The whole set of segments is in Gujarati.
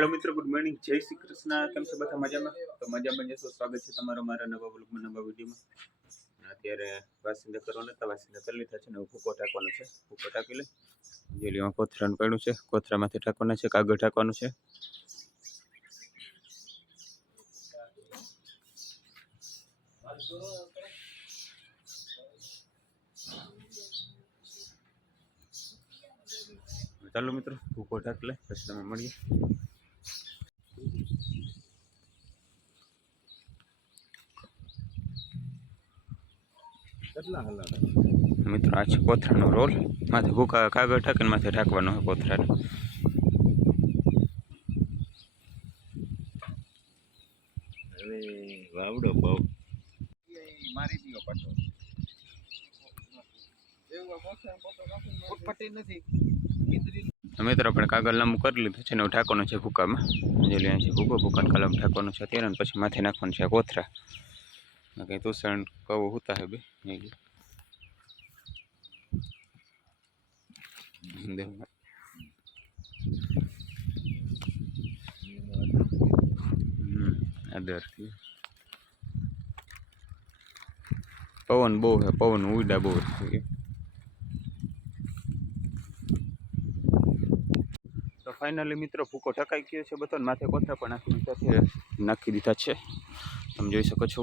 हेलो मित्रों, गुड मॉर्निंग, जय श्री कृष्ण। केम छो बधा मजामां? तो मजामां जशो। स्वागत है तमारो मारा नवा व्लॉगमां, नवा विडियोमां। अत्यारे वासिंदा करवाना था, वासिंदा कर लीधा छे ने भूको ठाकવાનો छे। भूको ठाकी ले जेलीमां कोथरानुं पड्युं छे, कोथरामांथी ठाकवाना छे, कागळ ठाकवानुं छे। चालो मित्रों, भूको ठाकी ले पछी तमे मळीए। मित्रों आ कोथरानो रोल माथे भूका कागळ ठाकीने माथे ढाकवानो है कोथराने। વાવડો બહુ મારી દીયો પટો એવું ફૂટપટ્ટી નથી मित्र अपने कागळ लांबू કરી લીધું છે ને ઢાંકવાનું છે ભૂકામાં। જેલી અહીં છે ભૂકો, ભૂકાને કલમ ઢાંકવાનું છે અત્યારે, પછી માથે નાખવાનું છે કોથરા। કંઈ તોસણ કવો હોતા હે બે अदरथी पवन बहु है, पवन उड़ा बहु है। तो फाइनली मित्रों भूको ढकाई गयो छे बधो, माथे कोथरा पण नाखी दीधा छे। तमे जोई शको छो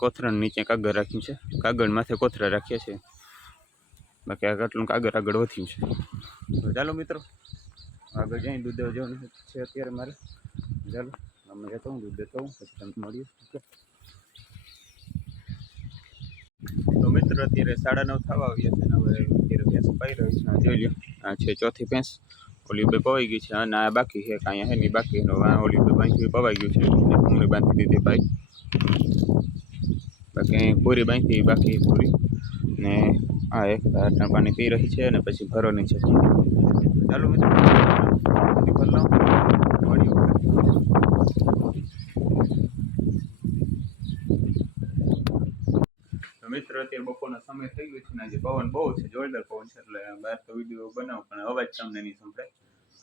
कोथरा नीचे कागळ राख्युं छे, कागळ माथे कोथरा राख्या छे। बाकी आटલું કાગળ આગળ વધ્યું છે। તો ચાલો મિત્રો આગળ જઈને દૂધ દેવા જવાનું છે અત્યારે મારે। ચાલો અમે જતો હું દૂધ દેતો હું, પછી તમને મળીએ। તો મિત્રો અત્યારે 9:30 થવા આવ્યા છે ને હવે અત્યારે ભેંસ પાઈ રહી છે। જોઈ લો આ છે ચોથી ભેંસ, ઓલી બે પવાઈ ગઈ છે અને આ બાકી છે, કાંઈ હે નહીં બાકી એનો આ ઓલી બે બાંધી પવાઈ ગયું છે ને પૂરી બાંધી દીધી ભાઈ। બાકી પૂરી બાંધી બાકી પૂરી ने आ एक पानी पी रही है ने पछी भरवानी छे। चालो मित्रों भर लाऊं मळीए। तो मित्रों अत्यारे बपोरनो समय थई गयो छे ने आज पवन बहु छे, जोरदार पवन छे એટલે બહાર તો વિડિયો બનાવું પણ અવાજ તમને નહીં સંભળાય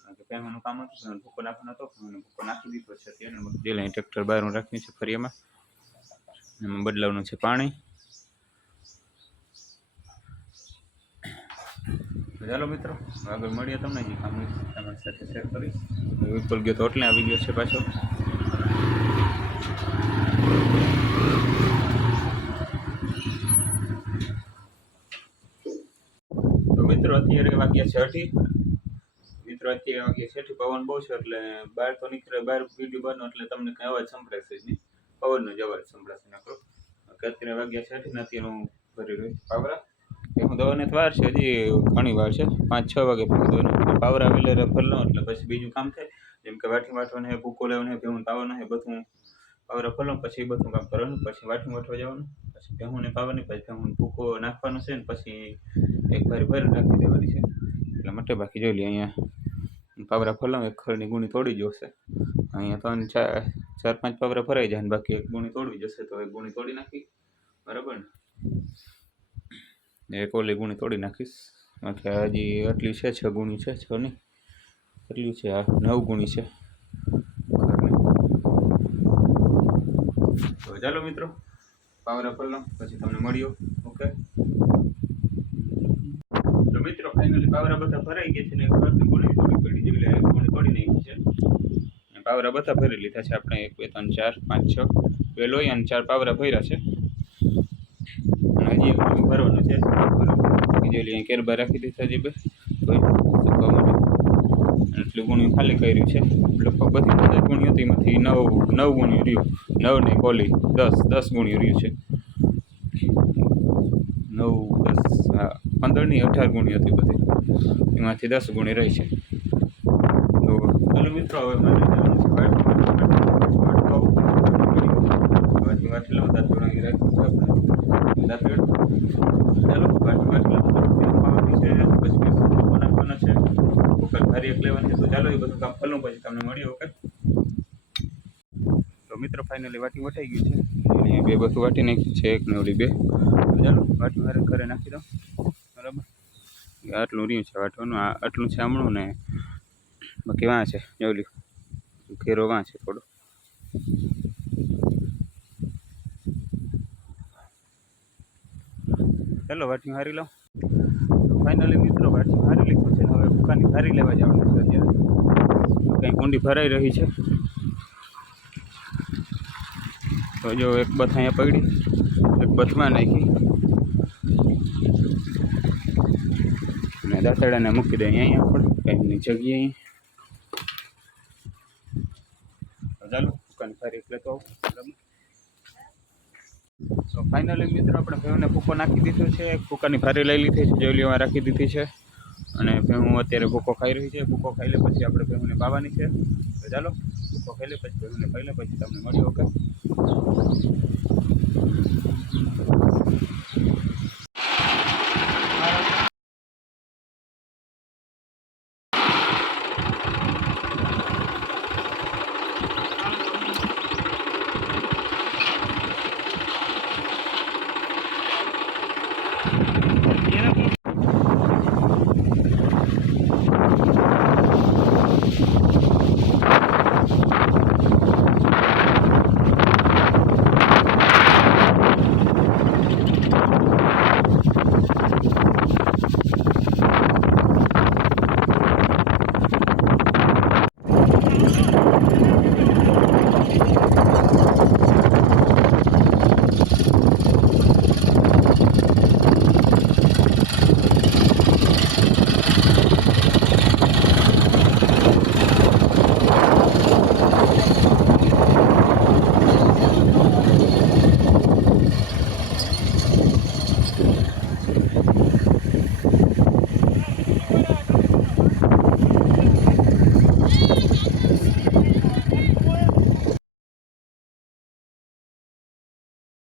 કારણ કે પહેલાનું કામ હતું ભૂકો નાખવાનો હતો, ભૂકો નાખી દીધો છે અત્યારે। જેલે ટ્રેક્ટર બહાર રાખ્યું છે ફરિયામાં, એમાં બદલાવવાનું છે પાણી। ચાલો મિત્રો આગળ મળીએ, તમને જે કામ તમારી સાથે શેર કરીશ। વિપુલ ગયો તો એટલે આવી ગયો છે પાછો। તો મિત્રો અત્યારે વાગ્યા છે 8। મિત્રો અત્યારે વાગ્યા છે 8, પવન બહુ છે એટલે બહાર તો નીકળે, બહાર વિડીયો બનો એટલે તમને કઈ અવાજ સંભળાશે જ નહીં, પવનનો જ અવાજ સંભળાશે નકરો। અત્યારે વાગ્યા છે 8 ને અત્યારે હું ભરી રહ્યો પાવરા। હું દવાને વાર છે, હજી ઘણી વાર છે, 5-6 વાગે પછી દવાને પાવરા વેલેરે ભરી લઉં એટલે પછી બીજું કામ થાય, જેમ કે વાટી વાટવાનું છે, ભૂકો લેવાનો છે, ભેહુંને પાવાનું છે, બધું પાવરા ભરી લઉં પછી બધું કામ કરવાનું, પછી વાટી વાટવા જવાનું, પછી ભેહુંને પાવાની, પછી ભેહુંને ભૂકો નાખવાનો છે ને પછી એક ભારી ભરી રાખી દેવાની છે એટલે માટે। બાકી જોઈ લઈએ અહીંયા પાવરા ભરી લઉં, એક ખરની ગુણી તોડી જશે અહીંયા, 3-4-5 પાવરા ભરાઈ જાય ને બાકી એક ગુણી તોડવી જશે તો એક ગુણી તોડી નાખી બરાબર ને। एक ओली गुणी तोड़ी नाखीश, बाकी हजी आटली है 6 गुणी है, 6 नहीं કેટલી છે આ 9 ગુણી છે। તો ચાલો મિત્રો પાવરા પર લો પછી તમને મળ્યો। ઓકે તો મિત્રો ફાઇનલી પાવરા બધા ભરાઈ ગયા છે ને ખરની ગુણી થોડી પડી જેવી એક ગુણી તોડી નાખી છે અને પાવરા બધા ભરી લીધા છે આપણે। 1 2 3 4 5 6 બે લોહી અને 4 પાવરા ભર્યા છે અને હજી એક ગુણી ભરવાનું છે બરાબર। जो लिए केरबा राखी दीधा जी बस एटली गुणी खाली कर्યું છે લગભગ બધી 10 ગુણી હતી એમાંથી 9 ગુણી રહ્યું, 9 ને કોલી 10 ગુણી રહ્યું છે, 9 10 હા 15 ની 18 ગુણી હતી બધી, એમાંથી 10 ગુણી રહી છે। તો ચાલો મિત્રો હવે મારે જવાનું છે વાટી લઉં દાંત રાખી રાખ્યું છે આપણે દાંત। ચાલો વાટી લઉં છે પછી નાખવાનો છે, કુકર ભારી એક લેવાની છે। તો ચાલો એ બધું કામ ફલું પછી તમને મળ્યું। ઓકે તો મિત્રો ફાઇનલી વાટી વટાઈ ગયું છે, બે બધું વાટી નાખ્યું છે, એક ને ઓલી બે। તો ચાલો વાટી મારે ઘરે નાખી દઉં બરાબર, આટલું રહ્યું છે વાટવાનું, આ આટલું છે હમણાં ને બાકી વાં છે જોલી ઘેરો વાં છે થોડો. ચાલો વાટણી હારી લઉં. ફાઇનલી મિત્રો વાટણી હારી લીધું છે. હવે ભૂકાની હારી લેવા જવાનું છે અત્યારે. કંઈ કુંડી ભરાઈ રહી છે. તો જો એક બથ અહીંયા પડી, એક બથમાં નાખી અને દાંતડાને મૂકી દઈએ અહીંયા આપણે એમની જગ્યાએ. ચાલો ભૂકાની ફારી એટલે તો ફાઇનલી મિત્રો આપણે ભેહુંને ભૂકો નાખી દીધો છે. ભૂકાની ફારી લઈ લીધી છે, જેવલીમાં રાખી દીધી છે અને ભેહું અત્યારે ભૂકો ખાઈ રહી છે. ભૂકો ખાઈ લે પછી આપણે ભેહુંને પાવાની છે. તો ચાલો ભૂકો ખાઈ લે પછી ભેહુંને ખાઈ લે પછી તમને મળ્યો. ઓકે.